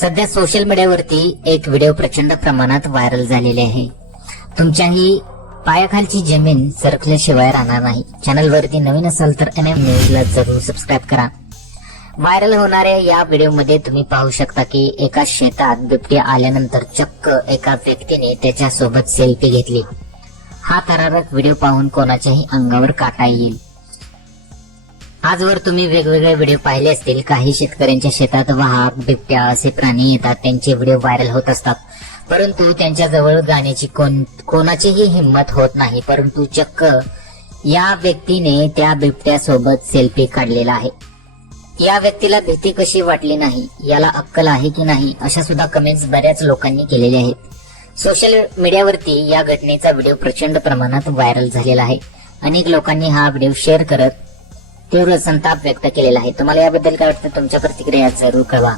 सध्या सोशल मीडियावरती एक व्हिडिओ प्रचंड प्रमाणात व्हायरल झालेले आहे। तुमच्याही पायाखालची जमीन सरकल्याशिवाय राहणार नाही। चॅनलवरती नवीन असाल तर NM न्यूजला जरूर सबस्क्राईब करा। व्हायरल होणाऱ्या या व्हिडिओमध्ये तुम्ही पाहू शकता की एका शेतात बिबट्या आल्यानंतर चक्क एका व्यक्तीने त्याच्यासोबत सेल्फी घेतली। हा थरारक व्हिडिओ पाहून कोणाच्याही अंगावर काटा येईल। आजवर तुम्ही वेगवेगळे व्हिडिओ पाहिले असतील। काही शेतकऱ्यांच्या शेतात वाघ, बिबट्या असे प्राणी येतात, त्यांचे व्हिडिओ व्हायरल होत असतात, परंतु त्यांच्या जवळ जाण्याची कोणाचीही हिंमत होत नाही। परंतु चक्क या व्यक्तीने त्या बिबट्या सोबत सेल्फी काढलेला आहे। या व्यक्तीला भीती कशी वाटली नाही, याला अक्कल आहे की नाही, अशा सुद्धा कमेंट्स बऱ्याच लोकांनी केलेल्या आहेत। सोशल मीडियावरती या घटनेचा व्हिडिओ प्रचंड प्रमाणात व्हायरल झालेला आहे। अनेक लोकांनी हा व्हिडिओ शेअर करत तीव्र संताप व्यक्त केलेला आहे। तुम्हाला याबद्दल काय वाटतं? तुमच्या प्रतिक्रिया जरूर कळवा।